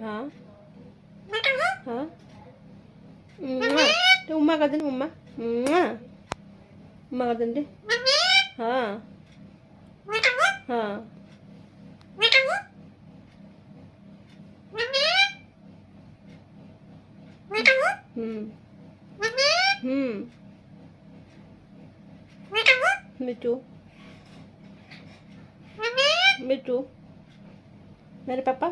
हाँ हाँ। तो उम्मा कर दे, उम्मा उम्मा कर दे। हाँ हाँ। हम्म मिट्टू मिट्टू मेरे पापा।